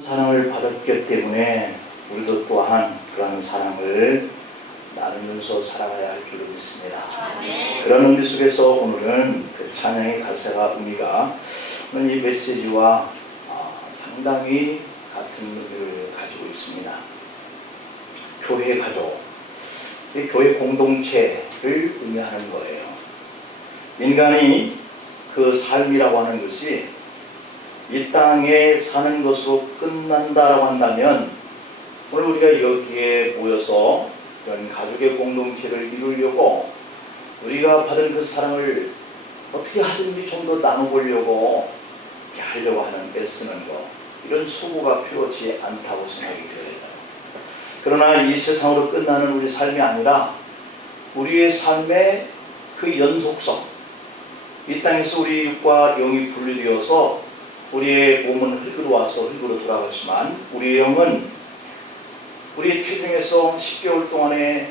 사랑을 받았기 때문에 우리도 또한 그러한 사랑을 나누면서 살아가야 할 줄을 믿습니다. 그런 의미 속에서 오늘은 그 찬양의 가사가 의미가 오늘 이 메시지와 상당히 같은 의미를 가지고 있습니다. 교회 가족, 이 교회 공동체를 의미하는 거예요. 인간이 그 삶이라고 하는 것이 이 땅에 사는 것으로 끝난다라고 한다면 오늘 우리가 여기에 모여서 이런 가족의 공동체를 이루려고 우리가 받은 그 사랑을 어떻게 하든지 좀 더 나눠보려고 이렇게 하려고 하는 애쓰는 것, 이런 수고가 필요치 않다고 생각이 들어요. 그러나 이 세상으로 끝나는 우리 삶이 아니라 우리의 삶의 그 연속성, 이 땅에서 우리 육과 영이 분리되어서 우리의 몸은 흙으로 와서 흙으로 돌아가지만 우리의 영은 우리의 태중에서 10개월 동안의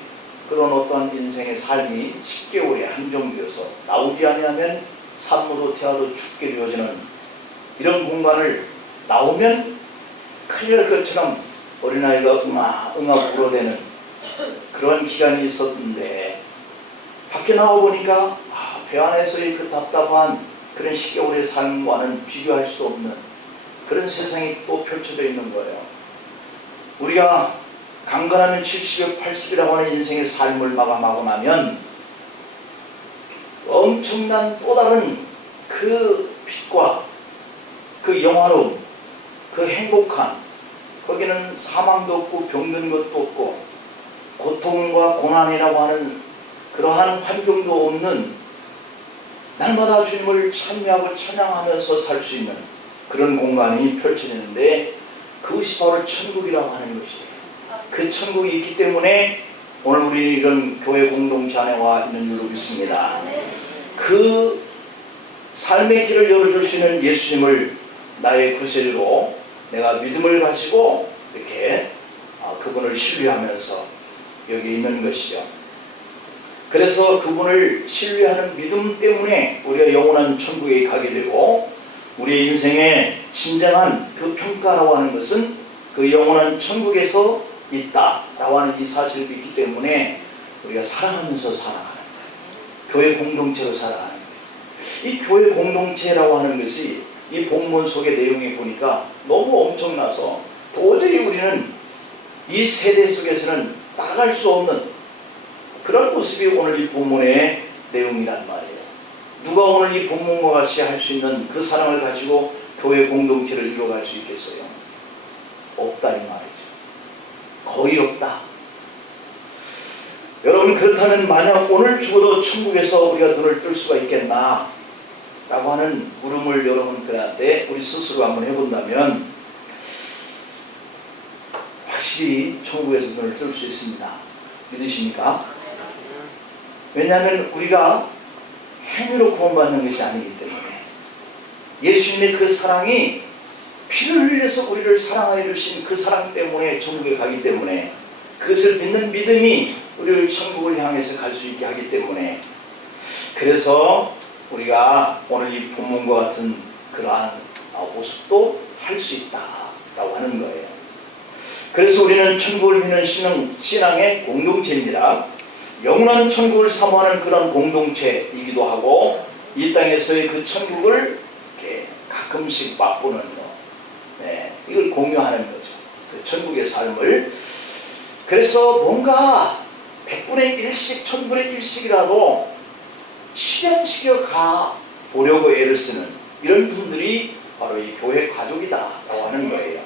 그런 어떤 인생의 삶이 10개월에 한정되어서 나오지 아니하면 산모도 태아도 죽게 되어지는 이런 공간을 나오면 큰일 날 것처럼 어린아이가 응아 울어대는 그런 기간이 있었는데 밖에 나와보니까 배 안에서의 그 답답한 그런 10개월의 삶과는 비교할 수 없는 그런 세상이 또 펼쳐져 있는 거예요. 우리가 강건하면 70여 80이라고 하는 인생의 삶을 마감하고 나면 엄청난 또 다른 그 빛과 그 영화로움, 그 행복한, 거기는 사망도 없고 병든 것도 없고 고통과 고난이라고 하는 그러한 환경도 없는 날마다 주님을 찬미하고 찬양하면서 살 수 있는 그런 공간이 펼쳐지는데 그것이 바로 천국이라고 하는 것이에요. 그 천국이 있기 때문에 오늘 우리 이런 교회 공동체 안에 와 있는 줄로 믿습니다. 그 삶의 길을 열어줄 수 있는 예수님을 나의 구세주로 내가 믿음을 가지고 이렇게 그분을 신뢰하면서 여기 있는 것이죠. 그래서 그분을 신뢰하는 믿음 때문에 우리가 영원한 천국에 가게 되고 우리의 인생의 진정한 그 평가라고 하는 것은 그 영원한 천국에서 있다라고 하는 이 사실을 믿기 때문에 우리가 사랑하면서 살아가는 거예요. 교회 공동체로 살아가는 거예요. 이 교회 공동체라고 하는 것이 이 본문 속의 내용에 보니까 너무 엄청나서 도저히 우리는 이 세대 속에서는 나갈 수 없는 그런 모습이 오늘 이 본문의 내용이란 말이에요. 누가 오늘 이 본문과 같이 할 수 있는 그 사랑을 가지고 교회 공동체를 이루어갈 수 있겠어요? 없다 이 말이죠. 거의 없다. 여러분, 그렇다면 만약 오늘 죽어도 천국에서 우리가 눈을 뜰 수가 있겠나? 라고 하는 물음을 여러분들한테 우리 스스로 한번 해본다면 확실히 천국에서 눈을 뜰 수 있습니다. 믿으십니까? 왜냐하면 우리가 행위로 구원받는 것이 아니기 때문에 예수님의 그 사랑이 피를 흘려서 우리를 사랑하여 주신 그 사랑 때문에 천국에 가기 때문에 그것을 믿는 믿음이 우리를 천국을 향해서 갈 수 있게 하기 때문에 그래서 우리가 오늘 이 본문과 같은 그러한 모습도 할 수 있다라고 하는 거예요. 그래서 우리는 천국을 믿는 신앙의 공동체입니다. 영원한 천국을 사모하는 그런 공동체이기도 하고 이 땅에서의 그 천국을 이렇게 가끔씩 맛보는 거, 이걸 공유하는 거죠. 그 천국의 삶을. 그래서 뭔가 100분의 1씩, 1000분의 1씩이라도 실현시켜 가보려고 애를 쓰는 이런 분들이 바로 이 교회 가족이다라고 하는 거예요.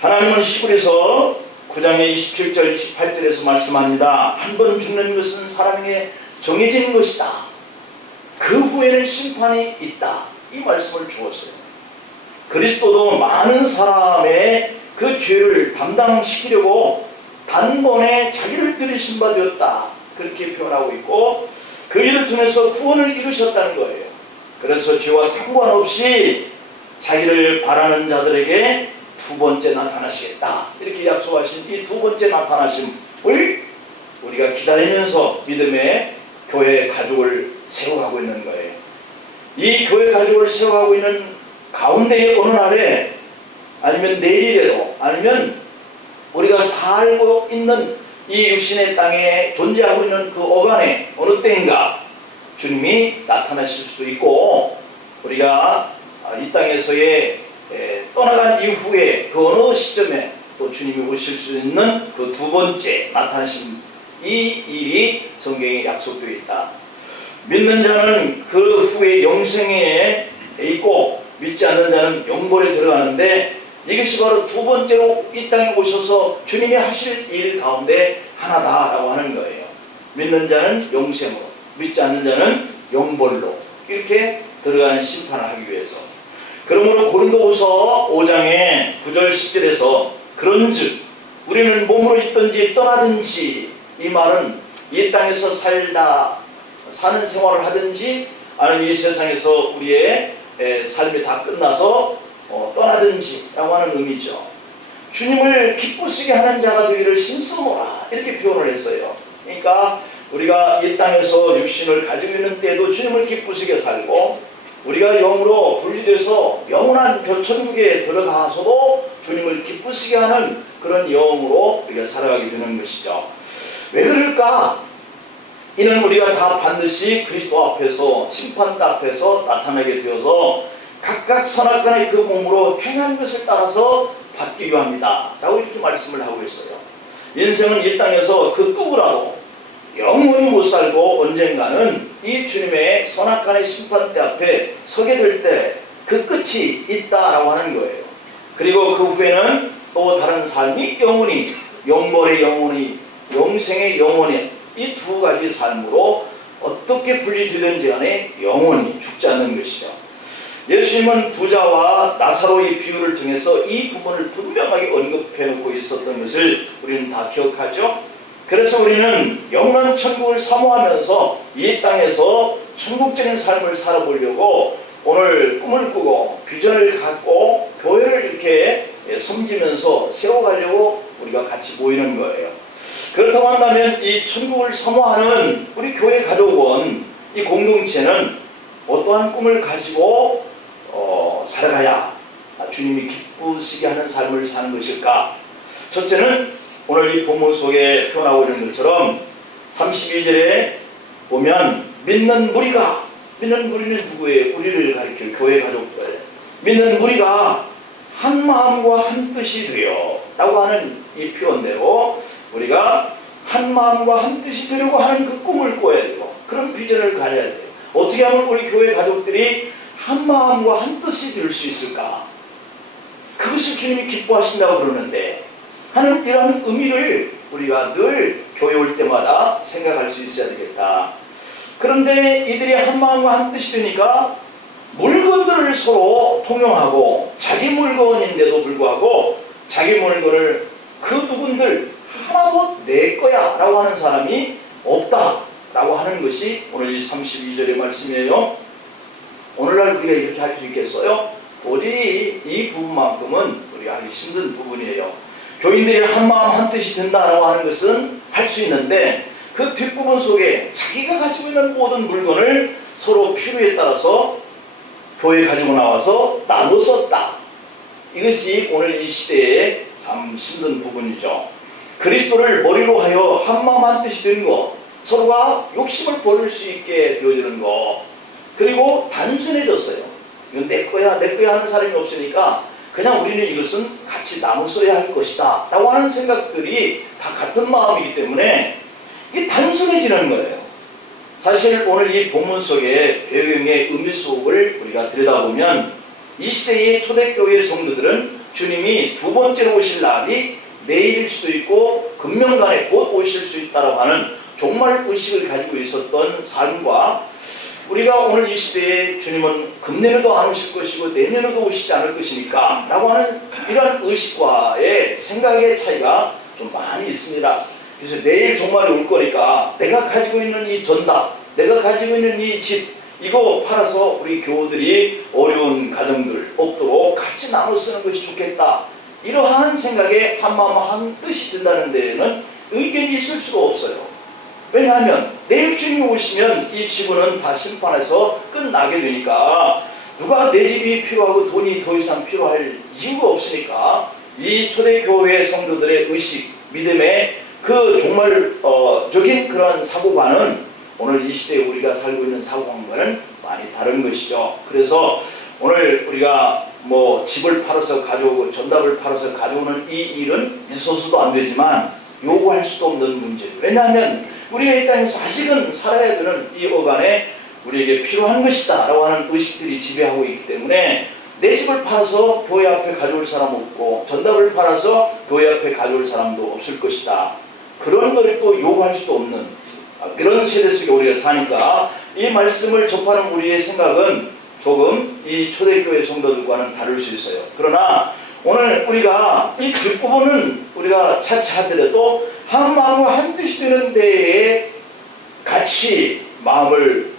하나님은 시골에서 9장의 27절, 28절에서 말씀합니다. 한 번 죽는 것은 사람에게 정해진 것이다. 그 후에는 심판이 있다. 이 말씀을 주었어요. 그리스도도 많은 사람의 그 죄를 담당시키려고 단번에 자기를 들이신 바 되었다. 그렇게 표현하고 있고 그 일을 통해서 구원을 이루셨다는 거예요. 그래서 죄와 상관없이 자기를 바라는 자들에게 두 번째 나타나시겠다. 이렇게 약속하신 이 두 번째 나타나심을 우리가 기다리면서 믿음의 교회 가족을 세워가고 있는 거예요. 이 교회 가족을 세워가고 있는 가운데에 어느 날에 아니면 내일이라도, 아니면 우리가 살고 있는 이 육신의 땅에 존재하고 있는 그 어간에 어느 때인가 주님이 나타나실 수도 있고, 우리가 이 땅에서의 떠나간 이후에 그 어느 시점에 또 주님이 오실 수 있는 그 두 번째 나타나신 이 일이 성경에 약속되어 있다. 믿는 자는 그 후에 영생에 있고 믿지 않는 자는 영벌에 들어가는데, 이것이 바로 두 번째로 이 땅에 오셔서 주님이 하실 일 가운데 하나다라고 하는 거예요. 믿는 자는 영생으로, 믿지 않는 자는 영벌로 이렇게 들어가는 심판을 하기 위해서. 그러므로 고린도후서 5장의 9절 10절에서 그런즉 우리는 몸으로 있든지 떠나든지, 이 말은 이 땅에서 사는 생활을 하든지 아니면 이 세상에서 우리의 삶이 다 끝나서 떠나든지 라고 하는 의미죠. 주님을 기쁘시게 하는 자가 되기를 힘쓰노라 이렇게 표현을 했어요. 그러니까 우리가 이 땅에서 육신을 가지고 있는 때에도 주님을 기쁘시게 살고, 우리가 영으로 분리돼서 영원한 천국에 들어가서도 주님을 기쁘시게 하는 그런 영으로 우리가 살아가게 되는 것이죠. 왜 그럴까? 이는 우리가 다 반드시 그리스도 앞에서, 심판대 앞에서 나타나게 되어서 각각 선악간의 그 몸으로 행한 것을 따라서 받기 위함이다 라고 이렇게 말씀을 하고 있어요. 인생은 이 땅에서 그 누구라도 영원히 못 살고 언젠가는 이 주님의 선악간의 심판대 앞에 서게 될 때 그 끝이 있다라고 하는 거예요. 그리고 그 후에는 또 다른 삶이 영원히, 영벌의 영원히, 영생의 영원히, 이 두 가지 삶으로 어떻게 분리되든지 간에 영원히 죽지 않는 것이죠. 예수님은 부자와 나사로의 비유를 통해서 이 부분을 분명하게 언급해 놓고 있었던 것을 우리는 다 기억하죠. 그래서 우리는 영원한 천국을 사모하면서 이 땅에서 천국적인 삶을 살아보려고 오늘 꿈을 꾸고 비전을 갖고 교회를 이렇게 섬기면서 세워가려고 우리가 같이 모이는 거예요. 그렇다고 한다면 이 천국을 사모하는 우리 교회 가족은, 이 공동체는 어떠한 꿈을 가지고 살아가야 주님이 기쁘시게 하는 삶을 사는 것일까? 첫째는 오늘 이 본문 속에 표현하고 있는 것처럼 32절에 보면 믿는 무리가, 믿는 무리는 누구예요? 우리를 가리켜 교회 가족들. 믿는 무리가 한 마음과 한 뜻이 되어 라고 하는 이 표현대로 우리가 한 마음과 한 뜻이 되려고 하는 그 꿈을 꿔야 되고, 그런 비전을 가져야 돼요. 어떻게 하면 우리 교회 가족들이 한 마음과 한 뜻이 될 수 있을까? 그것을 주님이 기뻐하신다고 그러는데 하는 이런 의미를 우리가 늘 교회 올 때마다 생각할 수 있어야 되겠다. 그런데 이들이 한 마음과 한 뜻이 되니까 물건들을 서로 통용하고, 자기 물건인데도 불구하고 자기 물건을 그 누군들 하나도 내 거야 라고 하는 사람이 없다 라고 하는 것이 오늘 이 32절의 말씀이에요. 오늘날 우리가 이렇게 할 수 있겠어요? 도저히 이 부분만큼은 우리가 하기 힘든 부분이에요. 교인들이 한 마음 한 뜻이 된다라고 하는 것은 할 수 있는데, 그 뒷부분 속에 자기가 가지고 있는 모든 물건을 서로 필요에 따라서 교회에 가지고 나와서 나눠 썼다. 이것이 오늘 이 시대에 참 힘든 부분이죠. 그리스도를 머리로 하여 한 마음 한 뜻이 된 것, 서로가 욕심을 버릴 수 있게 되어지는 것, 그리고 단순해졌어요. 이건 내 거야 하는 사람이 없으니까 그냥 우리는 이것은 같이 나눠 써야 할 것이다 라고 하는 생각들이 다 같은 마음이기 때문에 이게 단순해지는 거예요. 사실 오늘 이 본문 속에 배경의 의미 속을 우리가 들여다보면 이 시대의 초대교회 성도들은 주님이 두 번째로 오실 날이 내일일 수도 있고 금명간에 곧 오실 수 있다고 하는 종말 의식을 가지고 있었던 삶과, 우리가 오늘 이 시대에 주님은 금년에도 안 오실 것이고 내년에도 오시지 않을 것이니까 라고 하는 이런 의식과의 생각의 차이가 좀 많이 있습니다. 그래서 내일 종말이 올 거니까 내가 가지고 있는 이 전답, 내가 가지고 있는 이 집, 이거 팔아서 우리 교우들이 어려운 가정들 없도록 같이 나눠 쓰는 것이 좋겠다. 이러한 생각에 한마음 한 뜻이 든다는 데에는 의견이 있을 수가 없어요. 왜냐하면 내일 주님이 오시면 이 지구는 다 심판해서 끝나게 되니까 누가 내 집이 필요하고 돈이 더 이상 필요할 이유가 없으니까 이 초대교회 성도들의 의식, 믿음의 그 정말 적인 그런 사고관은 오늘 이 시대에 우리가 살고 있는 사고관과는 많이 다른 것이죠. 그래서 오늘 우리가 뭐 집을 팔아서 가져오고 전답을 팔아서 가져오는 이 일은 있어서도 안 되지만 요구할 수도 없는 문제예요. 왜냐하면 우리가 이 땅에서 아직은 살아야 되는 이 어간에 우리에게 필요한 것이다 라고 하는 의식들이 지배하고 있기 때문에 내 집을 팔아서 교회 앞에 가져올 사람 없고 전답을 팔아서 교회 앞에 가져올 사람도 없을 것이다. 그런 걸 또 요구할 수도 없는 그런 세대 속에 우리가 사니까 이 말씀을 접하는 우리의 생각은 조금 이 초대교회 성도들과는 다를 수 있어요. 그러나 오늘 우리가 이 뒷부분은 우리가 차차 하더라도 한 마음과 한 뜻이 되는 데에 같이 마음을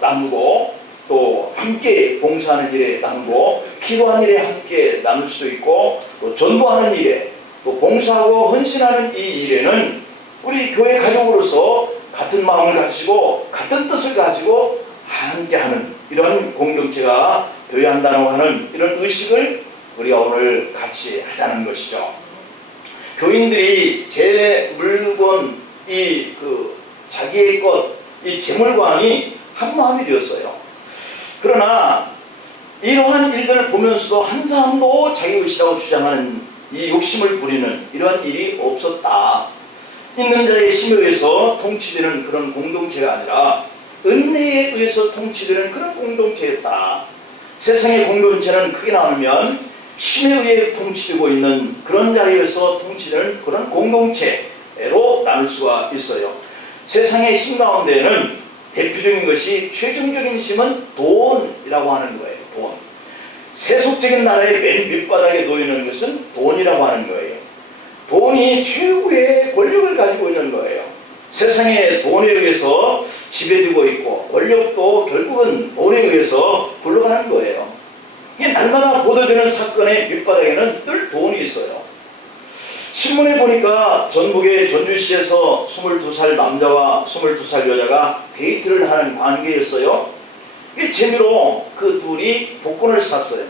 나누고 또 함께 봉사하는 일에 나누고 기도하는 일에 함께 나눌 수도 있고 또 전도하는 일에 또 봉사하고 헌신하는 이 일에는 우리 교회 가족으로서 같은 마음을 가지고 같은 뜻을 가지고 함께하는 이런 공동체가 되어야 한다고 하는 이런 의식을 우리가 오늘 같이 하자는 것이죠. 교인들이 제 물건 자기의 것 이 재물관이 한 마음이 되었어요. 그러나 이러한 일들을 보면서도 한 사람도 자기 것이라고 주장하는 이 욕심을 부리는 이러한 일이 없었다. 있는 자의 힘에 의해서 통치되는 그런 공동체가 아니라 은혜에 의해서 통치되는 그런 공동체였다. 세상의 공동체는 크게 나누면 힘에 의해 통치되고 있는 그런 자에 의해서 통치되는 그런 공동체로 나눌 수가 있어요. 세상의 힘 가운데는 대표적인 것이 최종적인 힘은 돈이라고 하는 거예요. 돈. 세속적인 나라의 맨 밑바닥에 놓이는 것은 돈이라고 하는 거예요. 돈이 최고의 권력을 가지고 있는 거예요. 세상에 돈에 의해서 지배되고 있고 권력도 결국은 돈에 의해서 굴러가는 거예요. 이게 날마다 보도되는 사건의 밑바닥에는 늘 돈이 있어요. 신문에 보니까 전북의 전주시에서 22살 남자와 22살 여자가 데이트를 하는 관계였어요. 이게 재미로 그 둘이 복권을 샀어요.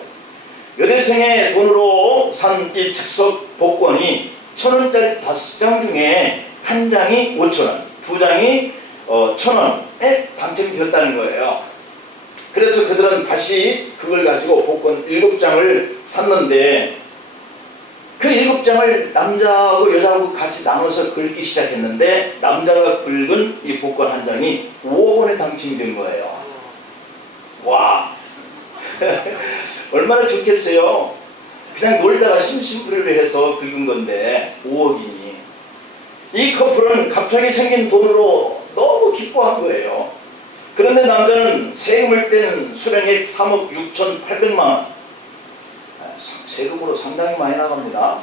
여대생의 돈으로 산 이 즉석 복권이 1,000원짜리 5장 중에 한 장이 5,000원, 두 장이 1,000원에 당첨이 되었다는 거예요. 그래서 그들은 다시 그걸 가지고 복권 7장을 샀는데 그 7장을 남자하고 여자하고 같이 나눠서 긁기 시작했는데 남자가 긁은 이 복권 한 장이 5억 원에 당첨이 된 거예요. 와 얼마나 좋겠어요. 그냥 놀다가 심심풀이를 해서 긁은 건데 5억이니 이 커플은 갑자기 생긴 돈으로 너무 기뻐한 거예요. 그런데 남자는 세금을 뗀 수령액 3억 6,800만 원 세금으로 상당히 많이 나갑니다.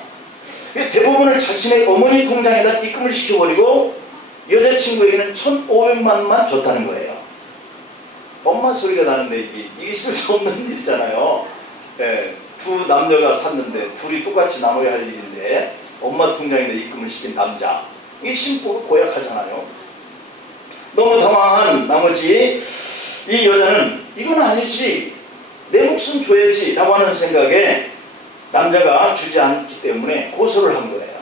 대부분을 자신의 어머니 통장에다 입금을 시켜버리고 여자친구에게는 1,500만만 줬다는 거예요. 엄마 소리가 나는데 이게 있을 수 없는 일이잖아요. 네, 두 남녀가 샀는데 둘이 똑같이 나눠야 할 일인데 엄마 통장에다 입금을 시킨 남자, 이게 심보로 고약하잖아요. 너무 당황한 나머지 이 여자는 이건 아니지, 내 목숨 줘야지 라고 하는 생각에 남자가 주지 않기 때문에 고소를 한 거예요.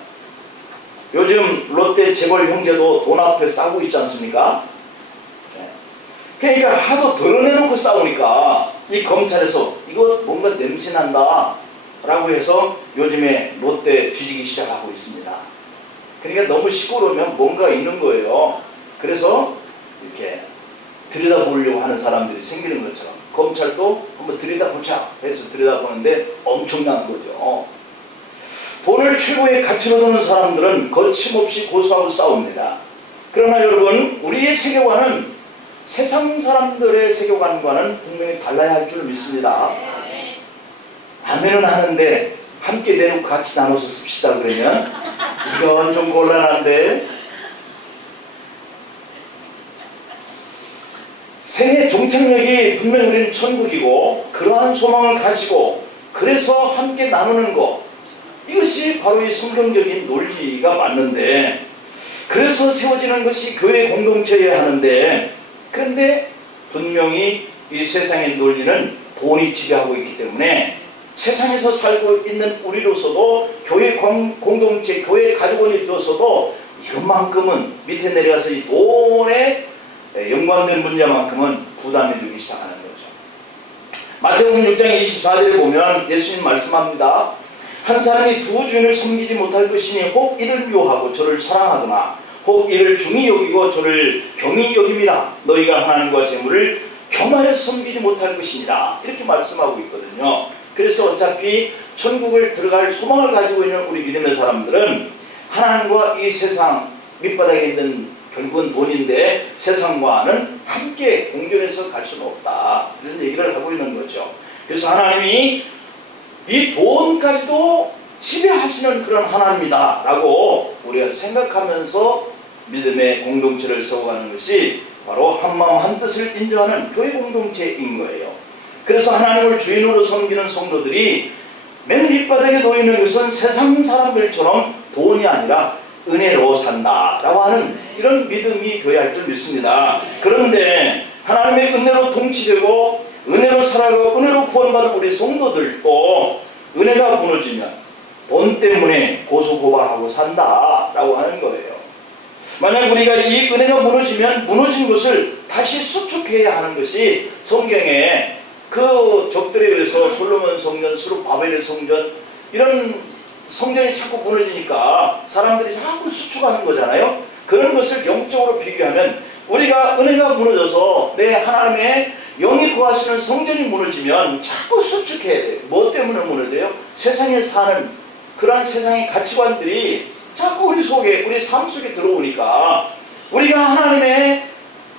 요즘 롯데 재벌 형제도 돈 앞에 싸고 있지 않습니까? 그러니까 하도 드러내놓고 싸우니까 이 검찰에서 이거 뭔가 냄새난다 라고 해서 요즘에 롯데 뒤지기 시작하고 있습니다. 그러니까 너무 시끄러우면 뭔가 있는 거예요. 그래서 이렇게 들여다보려고 하는 사람들이 생기는 것처럼 검찰도 한번 들여다보자 해서 들여다보는데 엄청난 거죠. 돈을 최고의 가치로 두는 사람들은 거침없이 고소하고 싸웁니다. 그러나 여러분, 우리의 세계관은 세상 사람들의 세계관과는 분명히 달라야 할 줄 믿습니다. 아멘은 하는데 함께 내놓고 같이 나눠서 씁시다 그러면 이건 좀 곤란한데, 생의 종착역이 분명히 우리는 천국이고 그러한 소망을 가지고 그래서 함께 나누는 것, 이것이 바로 이 성경적인 논리가 맞는데, 그래서 세워지는 것이 교회 공동체여야 하는데, 그런데 분명히 이 세상의 논리는 돈이 지배하고 있기 때문에 세상에서 살고 있는 우리로서도 교회 공동체, 교회 가족원이 되었어도 이것만큼은 밑에 내려가서 이 돈에 연관된 문제만큼은 부담이 되기 시작하는 거죠. 마태복음 6장 24절에 보면 예수님 말씀합니다. 한 사람이 두 주인을 섬기지 못할 것이니 혹 이를 미워하고 저를 사랑하거나 혹 이를 중히 여기고 저를 경히 여김이라. 너희가 하나님과 재물을 겸하여 섬기지 못할 것이니라. 이렇게 말씀하고 있거든요. 그래서 어차피 천국을 들어갈 소망을 가지고 있는 우리 믿음의 사람들은 하나님과 이 세상 밑바닥에 있는 결국은 돈인데 세상과는 함께 공존해서 갈 수는 없다. 이런 얘기를 하고 있는 거죠. 그래서 하나님이 이 돈까지도 지배하시는 그런 하나님이다 라고 우리가 생각하면서 믿음의 공동체를 세워가는 것이 바로 한마음 한뜻을 인정하는 교회 공동체인 거예요. 그래서 하나님을 주인으로 섬기는 성도들이 맨 밑바닥에 놓이는 것은 세상 사람들처럼 돈이 아니라 은혜로 산다라고 하는 이런 믿음이 교회할 줄 믿습니다. 그런데 하나님의 은혜로 통치되고 은혜로 살아가고 은혜로 구원받은 우리 성도들도 은혜가 무너지면 돈 때문에 고소고발하고 산다라고 하는 거예요. 만약 우리가 이 은혜가 무너지면 무너진 것을 다시 수축해야 하는 것이 성경에 그 적들에 의해서 솔로몬 성전, 스룹바벨의 성전 이런 성전이 자꾸 무너지니까 사람들이 자꾸 수축하는 거잖아요. 그런 것을 영적으로 비교하면 우리가 은혜가 무너져서 내 하나님의 영이 거하시는 성전이 무너지면 자꾸 수축해야 돼요. 뭐 때문에 무너져요? 세상에 사는 그러한 세상의 가치관들이 자꾸 우리 속에, 우리 삶 속에 들어오니까 우리가 하나님의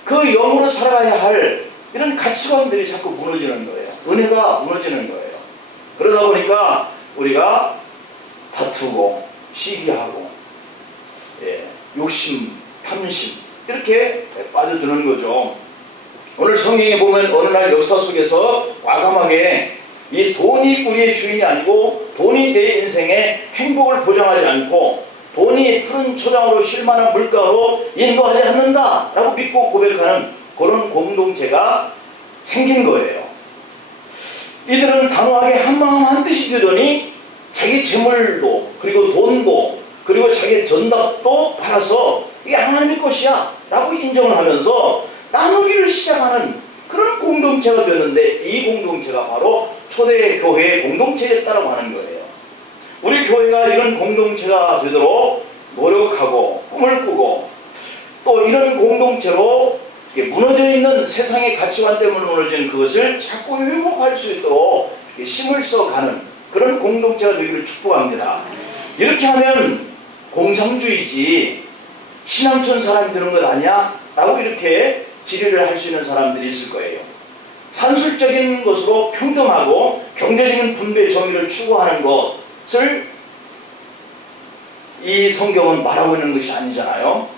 그 영으로 살아가야 할 이런 가치관들이 자꾸 무너지는 거예요. 은혜가 무너지는 거예요. 그러다 보니까 우리가 다투고 시기하고 욕심, 탐심 이렇게 빠져드는 거죠. 오늘 성경에 보면 어느 날 역사 속에서 과감하게 이 돈이 우리의 주인이 아니고 돈이 내 인생의 행복을 보장하지 않고 돈이 푸른 초장으로 쉴만한 물가로 인도하지 않는다 라고 믿고 고백하는 그런 공동체가 생긴 거예요. 이들은 단호하게 한마음 한뜻이 되더니 자기 재물도 그리고 돈도 그리고 자기 전답도 팔아서 이게 하나님의 것이야 라고 인정을 하면서 나누기를 시작하는 그런 공동체가 되었는데 이 공동체가 바로 초대 교회의 공동체였다고 하는 거예요. 우리 교회가 이런 공동체가 되도록 노력하고 꿈을 꾸고 또 이런 공동체로 무너져 있는 세상의 가치관 때문에 무너지는 그것을 자꾸 회복할 수 있도록 힘을 써가는 그런 공동체가 되기를 축복합니다. 이렇게 하면 공상주의지 신앙촌 사람이 되는 것 아니야? 라고 이렇게 질의를 할 수 있는 사람들이 있을 거예요. 산술적인 것으로 평등하고 경제적인 분배 정의를 추구하는 것을 이 성경은 말하고 있는 것이 아니잖아요.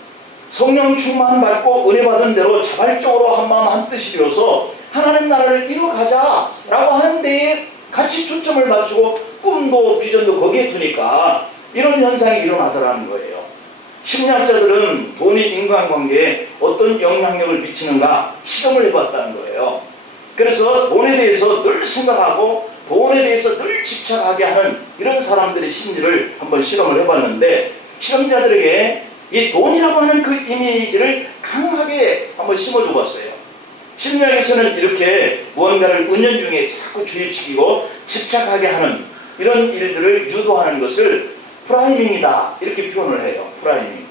성령 충만 받고 은혜 받은 대로 자발적으로 한마음 한뜻이 되어서 하나님 나라를 이루어가자 라고 하는 데에 같이 초점을 맞추고 꿈도 비전도 거기에 두니까 이런 현상이 일어나더라는 거예요. 심리학자들은 돈이 인간관계에 어떤 영향력을 미치는가 실험을 해봤다는 거예요. 그래서 돈에 대해서 늘 생각하고 돈에 대해서 늘 집착하게 하는 이런 사람들의 심리를 한번 실험을 해봤는데 실험자들에게 이 돈이라고 하는 그 이미지를 강하게 한번 심어줘 봤어요. 심리학에서는 이렇게 무언가를 은연중에 자꾸 주입시키고 집착하게 하는 이런 일들을 유도하는 것을 프라이밍이다 이렇게 표현을 해요. 프라이밍.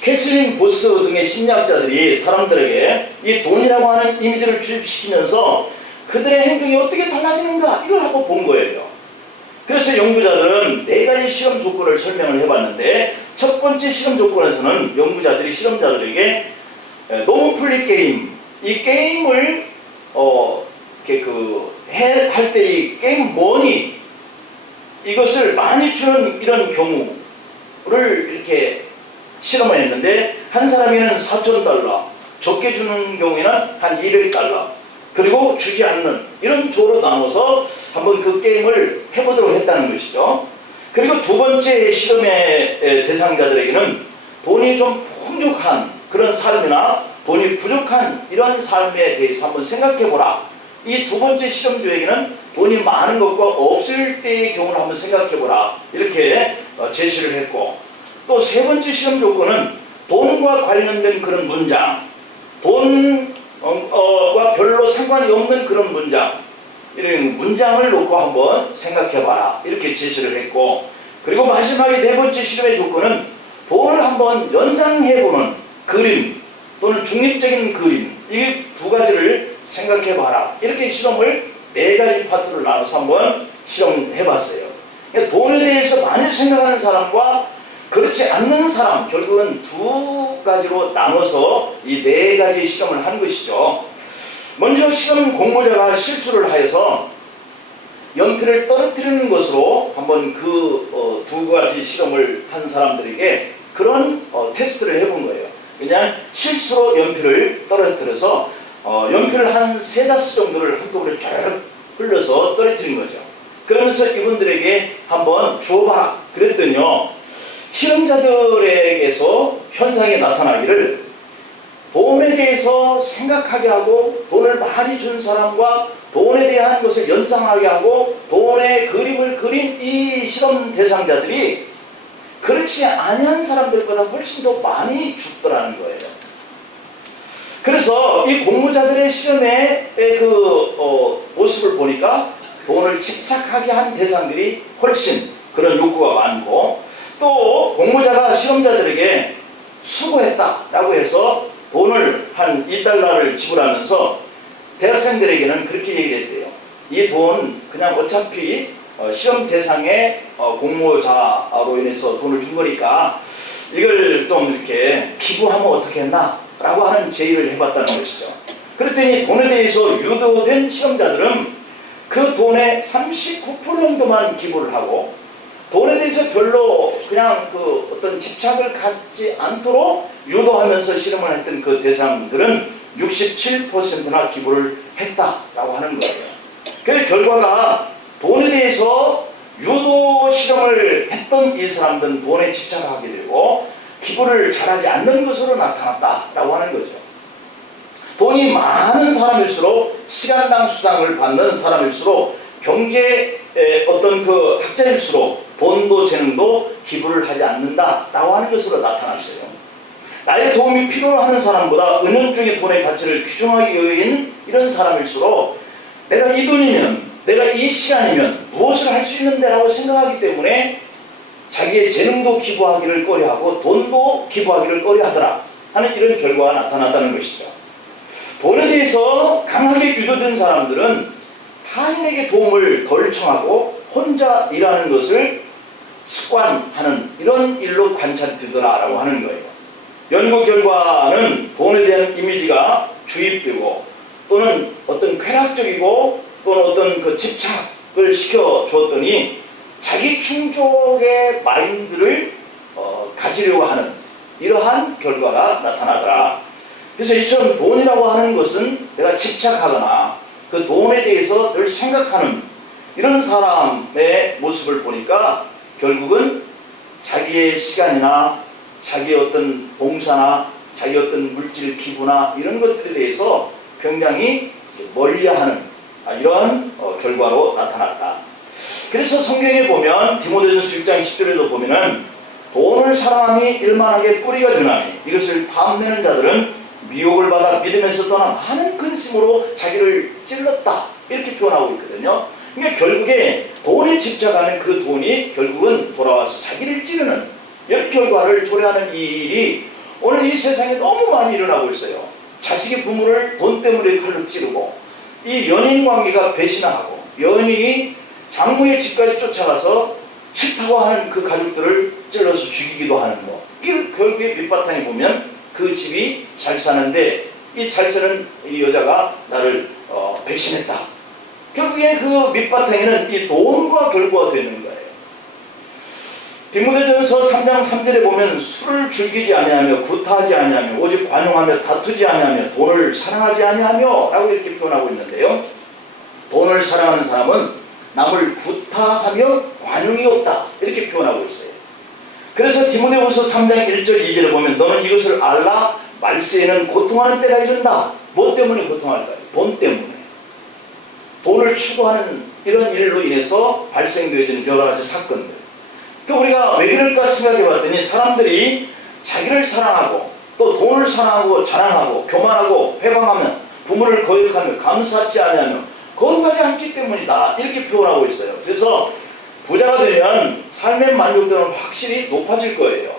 캐슬린 보스 등의 심리학자들이 사람들에게 이 돈이라고 하는 이미지를 주입시키면서 그들의 행동이 어떻게 달라지는가 이걸 한번 본 거예요. 그래서 연구자들은 4가지 실험 조건을 설명을 해봤는데 첫 번째 실험 조건에서는 연구자들이 실험자들에게 노모플리 게임, 이 게임을 할 때 이 게임 머니 이것을 많이 주는 이런 경우를 이렇게 실험을 했는데 한 사람에는 $4,000, 적게 주는 경우에는 한 $200, 그리고 주지 않는 이런 조로 나눠서 한번 그 게임을 해보도록 했다는 것이죠. 그리고 두 번째 실험의 대상자들에게는 돈이 좀 풍족한 그런 삶이나 돈이 부족한 이런 삶에 대해서 한번 생각해보라 이 두 번째 실험조에게는 돈이 많은 것과 없을 때의 경우를 한번 생각해보라 이렇게 제시를 했고, 또 세 번째 실험 조건은 돈과 관련된 그런 문장, 돈과 별로 상관이 없는 그런 문장, 이런 문장을 놓고 한번 생각해봐라 이렇게 제시를 했고, 그리고 마지막에 네 번째 실험의 조건은 돈을 한번 연상해보는 그림 또는 중립적인 그림, 이 두 가지를 생각해봐라 이렇게 실험을 네 가지 파트를 나눠서 한번 실험해봤어요. 그러니까 돈에 대해서 많이 생각하는 사람과 그렇지 않는 사람, 결국은 두 가지로 나눠서 이 네 가지 실험을 한 것이죠. 먼저 실험 공모자가 실수를 하여서 연필을 떨어뜨리는 것으로 한번 그 두 가지 실험을 한 사람들에게 그런 테스트를 해본 거예요. 그냥 실수로 연필을 떨어뜨려서 연필을 한 3-5 정도를 한꺼번에 쭉 흘려서 떨어뜨린 거죠. 그러면서 이분들에게 한번 줘봐 그랬더니요, 실험자들에게서 현상이 나타나기를 돈에 대해서 생각하게 하고 돈을 많이 준 사람과 돈에 대한 것을 연상하게 하고 돈의 그림을 그린 이 실험 대상자들이 그렇지 아니한 사람들보다 훨씬 더 많이 죽더라는 거예요. 그래서 이 공모자들의 시험의 모습을 보니까 돈을 집착하게 한 대상들이 훨씬 그런 욕구가 많고, 또 공모자가 실험자들에게 수고했다라고 해서 돈을 한 $2를 지불하면서 대학생들에게는 그렇게 얘기했대요. 이 돈 그냥 어차피 시험 대상의 공모자로 인해서 돈을 준 거니까 이걸 좀 이렇게 기부하면 어떻겠나 라고 하는 제의를 해봤다는 것이죠. 그랬더니 돈에 대해서 유도된 실험자들은 그 돈의 39% 정도만 기부를 하고, 돈에 대해서 별로 그냥 그 어떤 집착을 갖지 않도록 유도하면서 실험을 했던 그 대상들은 67%나 기부를 했다라고 하는 거예요. 그 결과가 돈에 대해서 유도 실험을 했던 이 사람들은 돈에 집착하게 되고 기부를 잘하지 않는 것으로 나타났다라고 하는 거죠. 돈이 많은 사람일수록, 시간당 수당을 받는 사람일수록, 경제의 어떤 그 학자일수록 돈도 재능도 기부를 하지 않는다라고 하는 것으로 나타났어요. 나의 도움이 필요하는 사람보다 은연중에 돈의 가치를 귀중하게 여기는 이런 사람일수록 내가 이 돈이면, 내가 이 시간이면 무엇을 할 수 있는데 라고 생각하기 때문에 자기의 재능도 기부하기를 꺼려하고 돈도 기부하기를 꺼려하더라 하는 이런 결과가 나타났다는 것이죠. 돈에 대해서 강하게 유도된 사람들은 타인에게 도움을 덜 청하고 혼자 일하는 것을 습관하는 이런 일로 관찰이 되더라라고 하는 거예요. 연구 결과는 돈에 대한 이미지가 주입되고 또는 어떤 쾌락적이고 또는 어떤 그 집착을 시켜주었더니 자기 충족의 마인드를 가지려고 하는 이러한 결과가 나타나더라. 그래서 이처럼 돈이라고 하는 것은 내가 집착하거나 그 돈에 대해서 늘 생각하는 이런 사람의 모습을 보니까 결국은 자기의 시간이나 자기의 어떤 봉사나 자기의 어떤 물질 기부나 이런 것들에 대해서 굉장히 멀리하는 이러한 결과로 나타났다. 그래서 성경에 보면 디모데전서 6장 10절에도 보면은 돈을 사랑함이 일만하게 뿌리가 되나니 이것을 탐내는 자들은 미혹을 받아 믿음에서 떠나 많은 근심으로 자기를 찔렀다 이렇게 표현하고 있거든요. 그러니까 결국에 돈에 집착하는 그 돈이 결국은 돌아와서 자기를 찌르는 역결과를 초래하는 이 일이 오늘 이 세상에 너무 많이 일어나고 있어요. 자식의 부모를 돈 때문에 칼로 찌르고, 이 연인 관계가 배신하고 연인이 장모의 집까지 쫓아가서 싫다고 하는 그 가족들을 찔러서 죽이기도 하는 거. 이 결국에 밑바탕에 보면 그 집이 잘 사는데 이 잘 사는 이 여자가 나를 배신했다. 결국에 그 밑바탕에는 이 돈과 결부가 되는 거예요. 디모데전서 3장 3절에 보면 술을 즐기지 아니하며 구타하지 아니하며 오직 관용하며 다투지 아니하며 돈을 사랑하지 아니하며 라고 이렇게 표현하고 있는데요. 돈을 사랑하는 사람은 남을 구타하며 관용이 없다 이렇게 표현하고 있어요. 그래서 디모데후서 3장 1절 2절에 보면 너는 이것을 알라 말세에는 고통하는 때가 이른다. 뭐 때문에 고통할까요? 돈 때문에. 돈을 추구하는 이런 일로 인해서 발생되어지는 여러 가지 사건들. 그러니까 우리가 왜 그럴까 생각해 봤더니 사람들이 자기를 사랑하고 또 돈을 사랑하고 자랑하고 교만하고 회방하면 부모를 거역하며 감사하지 아니하며 거룩하지 않기 때문이다, 이렇게 표현하고 있어요. 그래서 부자가 되면 삶의 만족도는 확실히 높아질 거예요.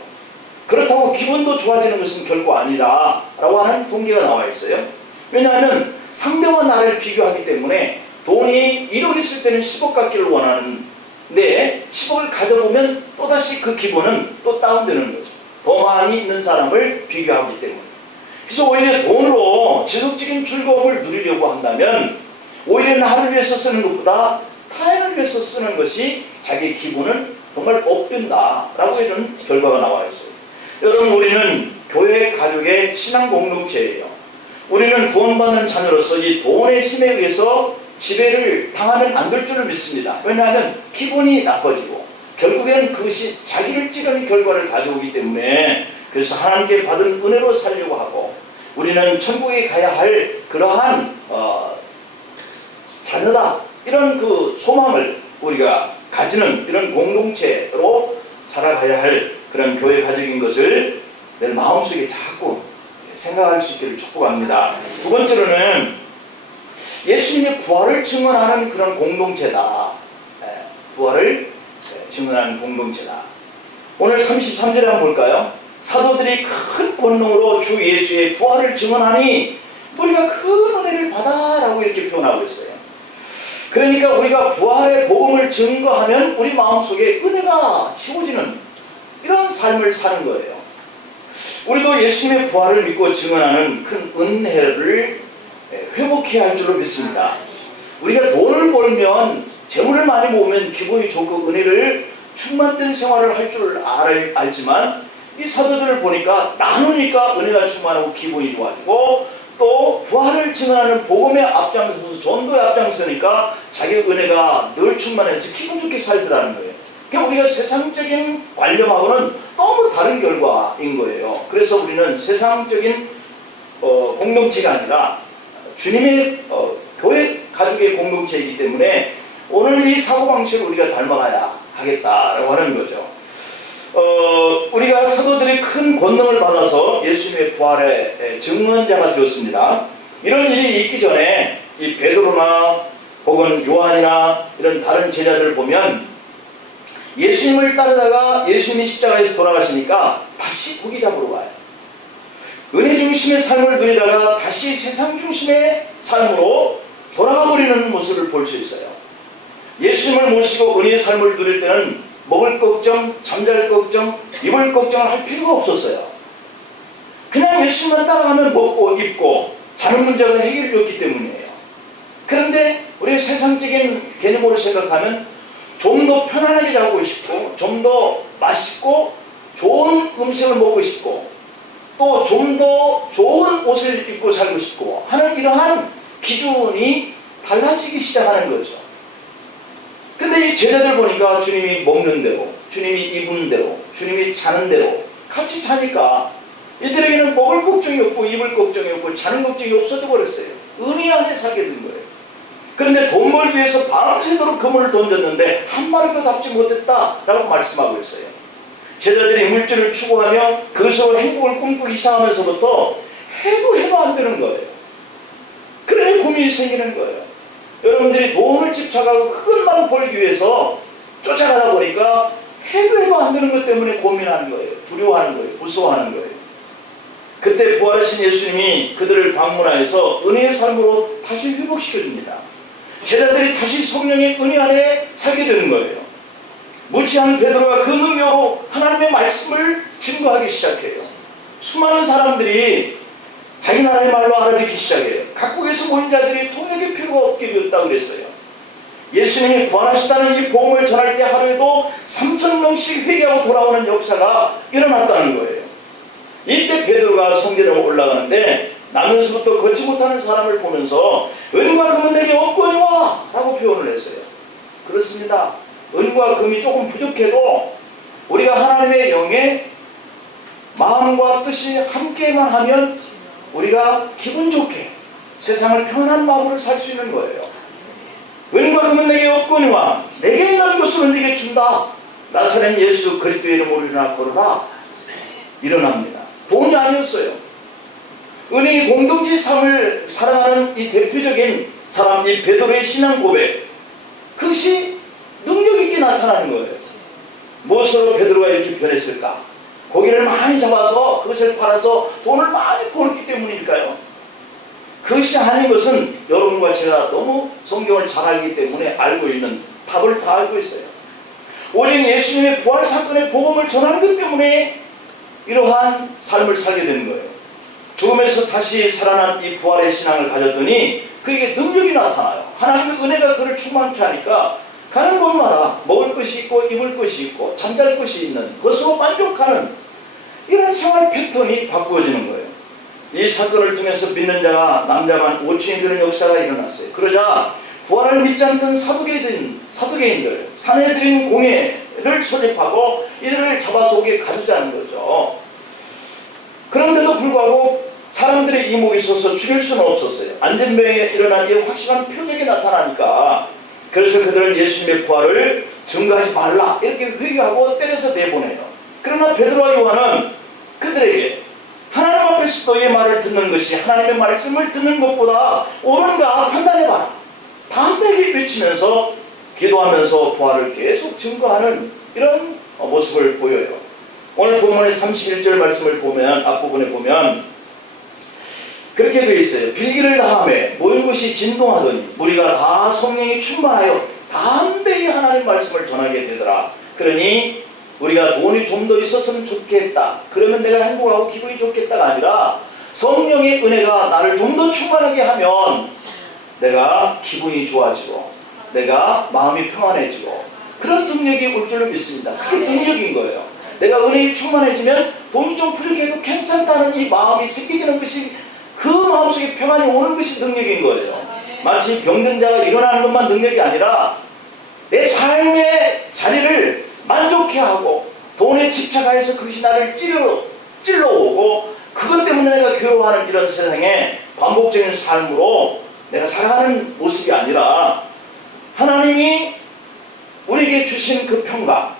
그렇다고 기분도 좋아지는 것은 결코 아니라 라고 하는 통계가 나와 있어요. 왜냐하면 상대와 나를 비교하기 때문에 돈이 1억 있을 때는 10억 갖기를 원하는데 10억을 가져보면 또다시 그 기분은 또 다운되는 거죠. 더 많이 있는 사람을 비교하기 때문에. 그래서 오히려 돈으로 지속적인 즐거움을 누리려고 한다면 오히려 나를 위해서 쓰는 것보다 타인을 위해서 쓰는 것이 자기 기분은 정말 업된다라고 이런 결과가 나와 있어요. 여러분, 우리는 교회 가족의 신앙 공동체예요. 우리는 구원받는 자녀로서 이 돈의 힘에 의해서 지배를 당하면 안 될 줄을 믿습니다. 왜냐하면 기분이 나빠지고 결국엔 그것이 자기를 찌르는 결과를 가져오기 때문에, 그래서 하나님께 받은 은혜로 살려고 하고 우리는 천국에 가야 할 그러한 자녀다, 이런 그 소망을 우리가 가지는 이런 공동체로 살아가야 할 그런 교회 가족인 것을 내 마음속에 자꾸 생각할 수 있기를 축복합니다. 두 번째로는 예수님의 부활을 증언하는 그런 공동체다. 부활을 증언하는 공동체다. 오늘 33절에 한번 볼까요? 사도들이 큰 권능으로 주 예수의 부활을 증언하니 우리가 큰 은혜를 받아 라고 이렇게 표현하고 있어요. 그러니까 우리가 부활의 복음을 증거하면 우리 마음속에 은혜가 채워지는 이런 삶을 사는 거예요. 우리도 예수님의 부활을 믿고 증언하는 큰 은혜를 회복해야 할 줄로 믿습니다. 우리가 돈을 벌면, 재물을 많이 모으면 기분이 좋고 은혜를 충만된 생활을 할 줄 알지만 이 사도들을 보니까 나누니까 은혜가 충만하고 기분이 좋아지고 또 부활을 증언하는 복음에 앞장서서 전도에 앞장서니까 자기의 은혜가 늘 충만해서 기분 좋게 살더라는 거예요. 그러니까 우리가 세상적인 관념하고는 너무 다른 결과인 거예요. 그래서 우리는 세상적인 공동체가 아니라 주님의 교회 가족의 공동체이기 때문에 오늘 이 사고방식을 우리가 닮아가야 하겠다라고 하는 거죠. 우리가 사도들이 큰 권능을 받아서 예수님의 부활의 증언자가 되었습니다. 이런 일이 있기 전에 이 베드로나 혹은 요한이나 이런 다른 제자들을 보면 예수님을 따르다가 예수님이 십자가에서 돌아가시니까 다시 고기 잡으러 가요. 은혜 중심의 삶을 누리다가 다시 세상 중심의 삶으로 돌아가 버리는 모습을 볼 수 있어요. 예수님을 모시고 은혜의 삶을 누릴 때는 먹을 걱정, 잠잘 걱정, 입을 걱정을 할 필요가 없었어요. 그냥 예수님만 따라가면 먹고 입고 자는 문제가 해결되었기 때문이에요. 그런데 우리 세상적인 개념으로 생각하면 좀 더 편안하게 자고 싶고 좀 더 맛있고 좋은 음식을 먹고 싶고 또 좀 더 좋은 옷을 입고 살고 싶고 하는 이러한 기준이 달라지기 시작하는 거죠. 근데 이 제자들 보니까 주님이 먹는 대로, 주님이 입은 대로, 주님이 자는 대로 같이 자니까 이들에게는 먹을 걱정이 없고 입을 걱정이 없고 자는 걱정이 없어져 버렸어요. 은혜 안에 살게 된 거예요. 그런데 돈 벌기 위해서 밤새도록 그물을 던졌는데 한 마리도 잡지 못했다라고 말씀하고 있어요. 제자들이 물질을 추구하며 그것으로 행복을 꿈꾸기 시작하면서부터 해도 안 되는 거예요. 그래 고민이 생기는 거예요. 여러분들이 돈을 집착하고 큰 만 벌기 위해서 쫓아가다 보니까 해도 안 되는 것 때문에 고민하는 거예요. 두려워하는 거예요. 무서워하는 거예요. 그때 부활하신 예수님이 그들을 방문하여서 은혜의 삶으로 다시 회복시켜줍니다. 제자들이 다시 성령의 은혜 안에 살게 되는 거예요. 무지한 베드로가 그 능력으로 하나님의 말씀을 증거하기 시작해요. 수많은 사람들이 자기 나라의 말로 알아듣기 시작해요. 각국에서 모인 자들이 통역의 필요가 없게 되었다고 그랬어요. 예수님이 부활하셨다는 이 복음을 전할 때 하루에도 3,000명씩 회개하고 돌아오는 역사가 일어났다는 거예요. 이때 베드로가 성전에 올라가는데 나면서부터 걷지 못하는 사람을 보면서 은과 금은 내게 없거니와 라고 표현을 했어요. 그렇습니다. 은과 금이 조금 부족해도 우리가 하나님의 영의 마음과 뜻이 함께만 하면 우리가 기분 좋게 세상을 편안한 마음으로 살 수 있는 거예요. 은과 금은 내게 없거니와 내게 있는 것으로 내게 준다. 나사렛 예수 그리스도의 이름으로 일어나 걸어라. 일어납니다. 돈이 아니었어요. 은행의 공동체 삶을 살아가는 이 대표적인 사람, 이 베드로의 신앙 고백, 그것이 능력 있게 나타나는 거예요. 무엇으로 베드로가 이렇게 변했을까? 고기를 많이 잡아서 그것을 팔아서 돈을 많이 벌었기 때문일까요? 그것이 아닌 것은 여러분과 제가 너무 성경을 잘 알기 때문에 알고 있는 답을 다 알고 있어요. 오직 예수님의 부활 사건의 복음을 전하는 것 때문에 이러한 삶을 살게 되는 거예요. 죽음에서 다시 살아난 이 부활의 신앙을 가졌더니 그에게 능력이 나타나요. 하나님의 은혜가 그를 충만케 하니까 가는 곳마다 먹을 것이 있고 입을 것이 있고 잠잘 것이 있는 그것으로 만족하는 이런 생활 패턴이 바꾸어지는 거예요. 이 사건을 통해서 믿는 자가 남자만 5천이 되는 역사가 일어났어요. 그러자 부활을 믿지 않던 사두개인들, 사내들인 공회를 소집하고 이들을 잡아서 오게 가두자는 거죠. 그런데도 불구하고 사람들의 이목이 있어서 죽일 수는 없었어요. 안전병에 일어난 이 확실한 표적이 나타나니까, 그래서 그들은 예수님의 부활을 증거하지 말라 이렇게 회개하고 때려서 내보내요. 그러나 베드로와 요한은 그들에게 하나님 앞에서 너의 말을 듣는 것이 하나님의 말씀을 듣는 것보다 옳은가 판단해봐라, 담대하게 외치면서 기도하면서 부활을 계속 증거하는 이런 모습을 보여요. 오늘 본문의 31절 말씀을 보면, 앞부분에 보면 그렇게 되어 있어요. 빌기를 다하매 모인 것이 진동하더니 무리가 다 성령이 충만하여 담대히 하나님 말씀을 전하게 되더라. 그러니 우리가 돈이 좀 더 있었으면 좋겠다, 그러면 내가 행복하고 기분이 좋겠다가 아니라 성령의 은혜가 나를 좀 더 충만하게 하면 내가 기분이 좋아지고 내가 마음이 평안해지고 그런 능력이 올 줄로 믿습니다. 그게 능력인 거예요. 내가 은혜에 충만해지면 돈이 좀 부족해도 괜찮다는 이 마음이 생기는 것이, 그 마음속에 평안이 오는 것이 능력인 거예요. 마치 병든 자가 일어나는 것만 능력이 아니라 내 삶의 자리를 만족해 하고 돈에 집착하여서 그것이 나를 찔러오고 그것 때문에 내가 괴로워하는 이런 세상에 반복적인 삶으로 내가 살아가는 모습이 아니라 하나님이 우리에게 주신 그 평강,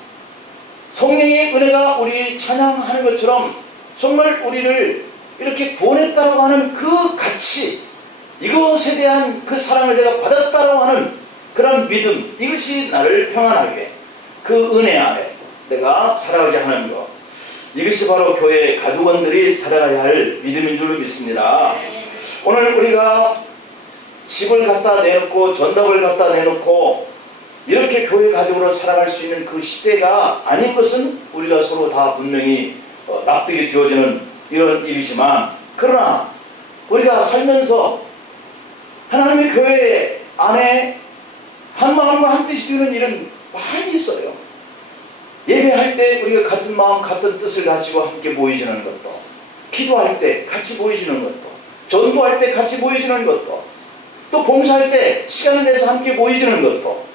성령의 은혜가 우리 찬양하는 것처럼 정말 우리를 이렇게 구원했다고 하는 그 가치, 이것에 대한 그 사랑을 내가 받았다고 하는 그런 믿음, 이것이 나를 평안하게 그 은혜 안에 내가 살아가게 하는 것, 이것이 바로 교회 가족원들이 살아가야 할 믿음인 줄로 믿습니다. 오늘 우리가 집을 갖다 내놓고 전답을 갖다 내놓고 이렇게 교회 가족으로 살아갈 수 있는 그 시대가 아닌 것은 우리가 서로 다 분명히 납득이 되어지는 이런 일이지만, 그러나 우리가 살면서 하나님의 교회 안에 한 마음과 한 뜻이 되는 일은 많이 있어요. 예배할 때 우리가 같은 마음 같은 뜻을 가지고 함께 모이지는 것도, 기도할 때 같이 모이지는 것도, 전도할 때 같이 모이지는 것도, 또 봉사할 때 시간을 내서 함께 모이지는 것도,